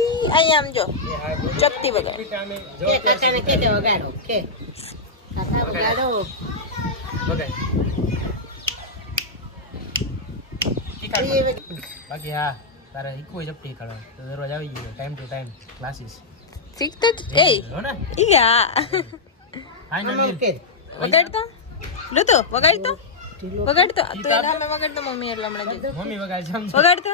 ચપટી અહીંયા આમ જો ચપટી વગાડ કે કાકાને કે વગાડો કે કાકા વગાડો વગાડ બાકી હા તારે ઇક્કો ચપટી કરો તો દરરોજ આવી ગયો ટાઈમ ટુ ટાઈમ ક્લાસીસ શીખતો જ એ ઈયા ફાઇનલ કે વગાડતો લુતો વગાડતો વગાડતો તો એના મે વગાડતો મમ્મી એટલે હમણાં જ મમ્મી વગાડ સમજો વગાડતો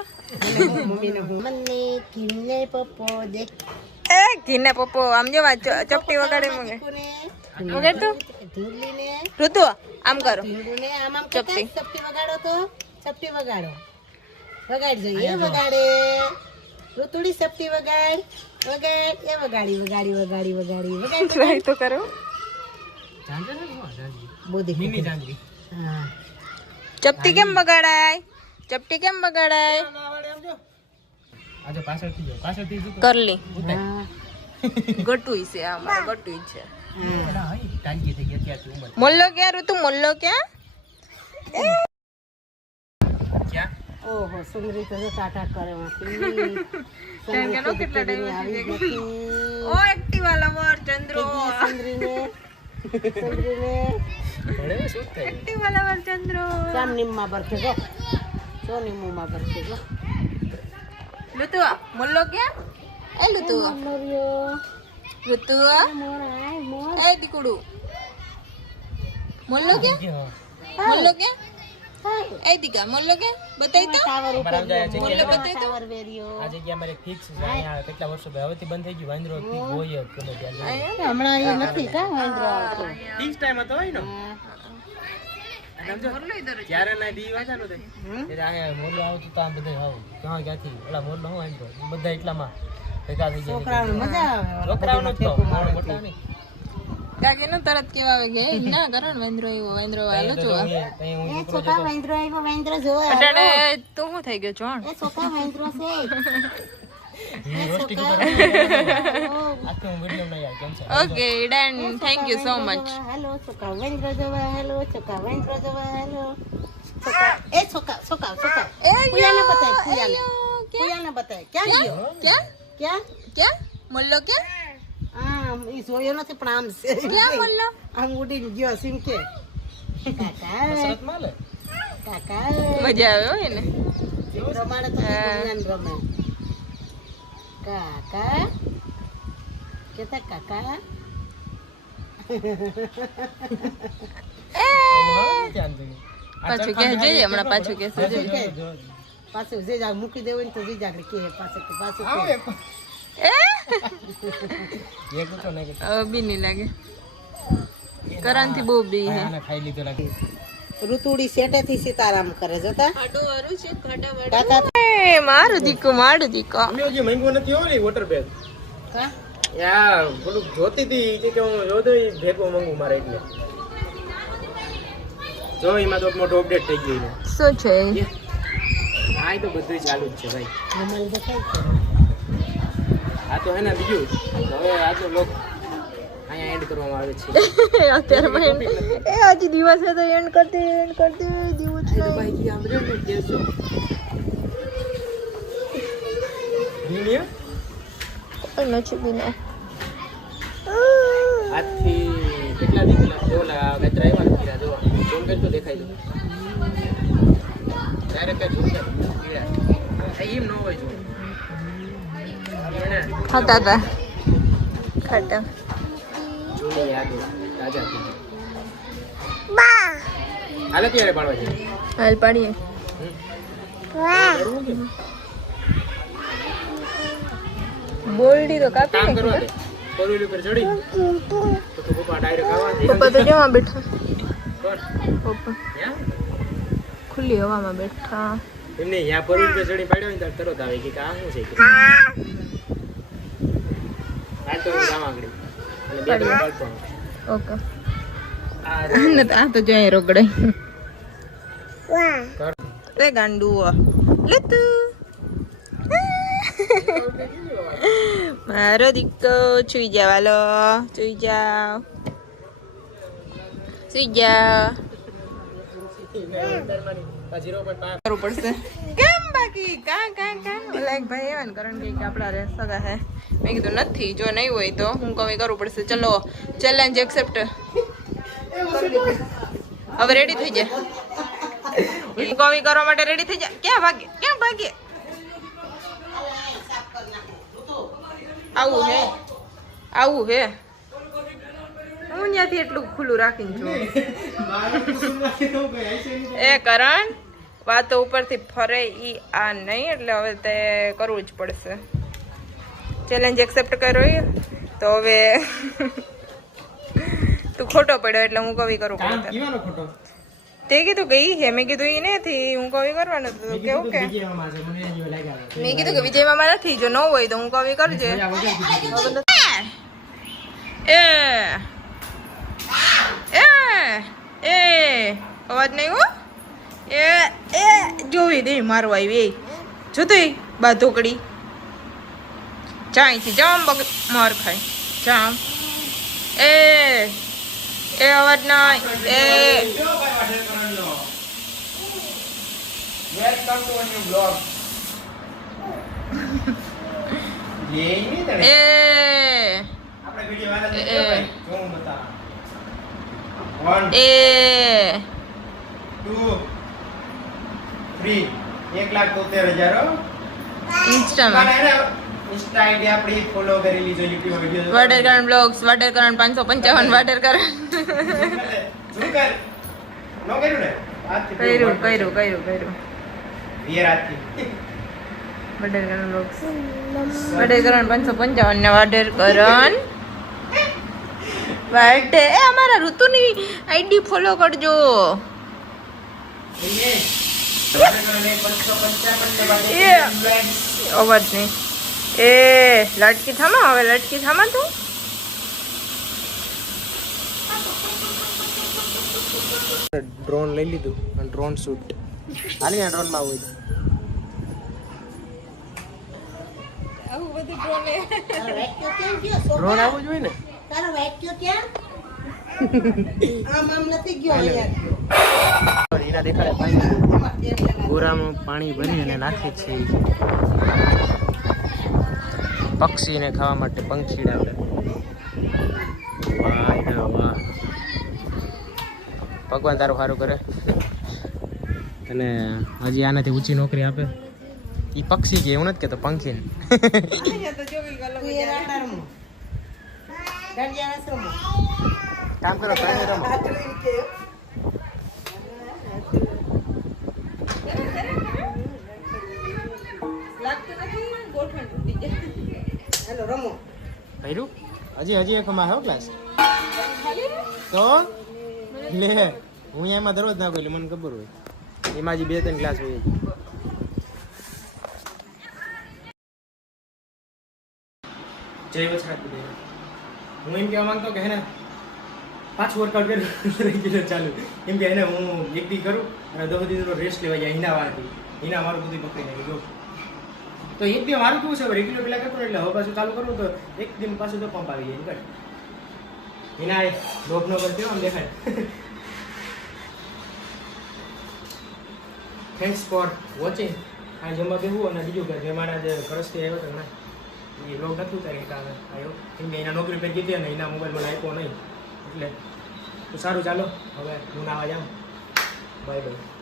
મમ્મીને મને કિન્ને પપ્પો દે એ ઘીને પપ્પો આમ જો ચપટી વગાડે મગે વગાડતો ધૂળીને ઋતુ આમ કરો ધૂળીને આમ આમ ચપટી. ચપટી વગાડો તો ચપટી વગાડો વગાડ જોઈએ વગાડે ઋતુડી ચપટી વગાડ વગાડ એ વગાડી ટ્રાય તો કરો જાંજે ને જાંજે બોધી મિની જાંજરી હા ચપટી કેમ વગાડાય ચપટી કેમ વગાડાય આજે પાછળથી જો પાછળથી શું કરલી હા ગટુઈ છે આ મારો ગટુઈ છે એલા હઈ ટાંકી થઈ ગઈ અત્યારથી ઉંમર મોલ્લો ક્યાં ઋતુ મોલ્લો ક્યાં ક્યાં ઓહો સુંદરી તો ટાટા કરે વાંકી કેમ કે નો કેટલા ટાઈમ આવી નથી ઓ એક્ટિવા લવર ચંદ્રો સુંદરીને ભણે શું થાય એક્ટિવા લવર ચંદ્રો શામ નિમમાં બરખે જો સો નિમમાં બરખે જો ઋતુ મોલ્લો ક્યાં એ ઋતુ મોરિયો ઋતુ મોરાય મોર એ દીકુડુ મોલ્લો ક્યાં હા મોલ્લો ક્યાં એ દીકા મોલ્લો ક્યાં બતાઈ તો ટાવર ઉપર બરાબર છે મોલ્લો બતાઈ તો ટાવર વેરિયો આ જગ્યા મારે ફિક્સ છે અહીંયા કેટલા વર્ષો પહેલા હવેથી બંધ થઈ ગયું વાંદરો ફિક્સ હોય જ ગમે ત્યાં હમણાં એ નથી કા વાંદરો આવતો ફિક્સ ટાઈમ હતો હોય ને સમજો મોલ્લો ઇધર જ્યારે ના દી વાંચાનું તે એટલે અહીંયા મોરલો આવતું તો આમ બધા આવું ક્યાંથી ઓલા મોરલો હું વાંદરો બધા એટલામાં ભેગા થઈ ગયા છોકરાઓને મજા આવે છોકરાઓનો જ તો મોટા નહીં કાકી નો તરત કેવા આવે કે ના કરો ને વેન્દ્રો હાલો જો એ છોકરા વાંદરો આવ્યો વાંદરો જોવા અટાણે તું શું થઈ ગયો ચોણ એ છોકરા વાંદરો છે આખી હું વિડિયો નહીં યાર કેમ છે okay done thank you so much hello છોકરા વાંદરો જોવા હેલો છોકરા વાંદરો જોવા હેલો એ છોકરા એ કુયાને બતાય કુયાને બતાય ક્યાં ગયો ક્યાં ક્યાં ક્યાં મોલ્લો ક્યાં આમ ઈ જોયો નથી પણ આમ છે ક્યાં મોલ્લો આમ ઉડીને ગયો સિમ કે કાકા સરત માલે કાકા મજા આવે હો એને રમાડે તો કુયાને રમે કાકા કેતા કાકા પાછું કે જઈએ હમણાં પાછું કે પાછું જે જાગ મૂકી દેવું ને તો જે જાગ કે પાછું એક તો નહીં કે બી નહીં લાગે કરણ થી બહુ બી હે આને ખાઈ લીધો લાગે ઋતુડી સેટેથી સીતારામ કરે જોતા ખાટો વાળું છે ખાટા કાકા એ મારું દીકો અમે જે મંગો નથી હોય ને વોટર બેગ કા યા બોલું જોતી હતી કે હું જોતો ભેગો મંગુ મારે એટલે જો એમાં તો મોટો અપડેટ થઈ ગયો શું છે આ તો બધું ચાલુ જ છે ભાઈ કમલ દેખાય છે આ તો હે ને બીજું હવે આ તો લોક અહીંયા એન્ડ કરવામાં આવે છે અત્યારે ભાઈ એ હજી દિવસ છે તો એન્ડ કરતી દિવસ એ તો ભાઈ કી આમરે ને કેસો બીનિયા નથી બીના આજથી કેટલા દી પહેલા ઓલા ગત્રા એવા કીરા જો ફોન કરતો દેખાય તો ડાયરેક્ટ જ કીરા એમ ન હોય જો ખાતા હતા ખાટા જૂની યાદો તાજા થઈ બા હાલે ક્યારે પાડવા છે હાલ પાડીએ બોલડી તો કાપી કામ કરવા દે ફોરવ્હીલ ઉપર ચડી તો પપ્પા ડાયરેક્ટ આવવા દે પપ્પા તો જવા બેઠા કોણ પપ્પા યા ખુલ્લી હવામાં બેઠા એમને યા ફોરવ્હીલ ઉપર ચડી પાડ્યો ને ત્યારે તરત આવે કે આ શું છે કે હાલ તો હું જાવા આગળ અને બે ત્રણ પાડતો ઓકે આ આ તો જાય રોગડે કર રે ગાંડુ લતુ મારો દીકો સુઈ જાવ હાલો સુઈ જાવ આ 0.5 કરવું પડશે કેમ ભાઈ કી કા ઓલા એક ભાઈ આવ્યા ને કરણ કે આપડા રે સગા હે મેં કીધું નથી જો નહીં હોય તો હું કવિ કરવું પડશે ચલો ચેલેન્જ એક્સેપ્ટ હવે રેડી થઈ જા કવિ કરવા માટે રેડી થઈ જા ક્યાં ભાગે આવું હે હું ત્યાંથી એટલું ખુલ્લું રાખીને છું એ કરણ વાતો ઉપરથી ફરે ઈ આ નહીં એટલે હવે તે કરવું જ પડશે ચેલેન્જ એક્સેપ્ટ કર્યો તો હવે તું ખોટો પડ્યો એટલે હું કવિ કરું તે કીધું ગઈ હે મેં કીધું ઈ નથી હું કવિ કરવાનું હતું કેવું કે મેં કીધું કે વિજય મામા નથી જો ન હોય તો હું કવિ કરજે એ અવાજ નહીં હો એ જોવી દે મારું આવી જોતી બા ઢોકડી ચાઈથી જામ માર ખાય જામ એ અવાજ ના એ વેલકમ ટુ ન્યુ બ્લોગ એ આપણે વિડિયો વાળા છે ભાઈ હું બતા 1 એ 2 3 1,73,000 ઇન્સ્ટામાં ઇન્સ્ટા આઈડી આપણી ફોલો કરી લીજો YouTube વિડિયો વાડરકરણ બ્લોગ્સ વાડરકરણ 555 વાડરકરણ શું કર નો કર્યું ને કર્યું વિરાતી વાડરકરણ બ્લોગ્સ વાડરકરણ 555 ને વાડરકરણ વાડે એ અમારા ઋતુની આઈડી ફોલો કરજો અવાજ નહીં એ લટકી થામા હવે લટકી થામા તું ડ્રોન લઈ લીધું અને ડ્રોન શૂટ હાલી આ ડ્રોન માં હોય આવું બધું ડ્રોન ડ્રોન આવવું જોઈએ ને તારો વાક્યો ક્યાં આમ નથી ગયો અહીંયા એના દેખાડે પાણી ગોરામાં પાણી ભરી અને નાખે છે પક્ષીને ખાવા માટે પંખીડા વાહ ભગવાન તારું સારું કરે અને હજી આનાથી ઊંચી નોકરી આપે એ પક્ષી કે એવું નથી કેતો પંખીને કામ કરો તમે રમો ભૈરું હજી એક માં આવ્યો ક્લાસ તો લે હું એમાં દરરોજ ના ગયેલી મને ખબર હોય એમાં હજી 2-3 ક્લાસ હોય જય વછરાજ હું એમ કહેવા માંગતો કે હે ને પાછું વર્કઆઉટ કરી રેગ્યુલર ચાલુ એમ કે એને હું એક દી કરું અને 10 દિવસનો રેસ્ટ લેવા જાય હિનાવાથી હિના મારું બધું પકડી નાખી ગયો તો એક દી મારું કેવું છે રેગ્યુલર પેલા કરતો એટલે હવે પાછું ચાલુ કરું તો એક દિન પાછું તો પંપ આવી જાય હિના લોક નો કરતી આમ દેખાય થેન્ક્સ ફોર વોચિંગ આ જમવા બેહું અને બીજું કે જે મારા જે ખરચથી આવ્યો હતો ને એ લોક નહોતું ત્યારે કાલે આવ્યો કેમ કે એના નોકરી પર ગઈ ને એના મોબાઈલમાં આપ્યો નહીં એટલે તો સારું ચાલો હવે હું નાવા જાઉં બાય બાય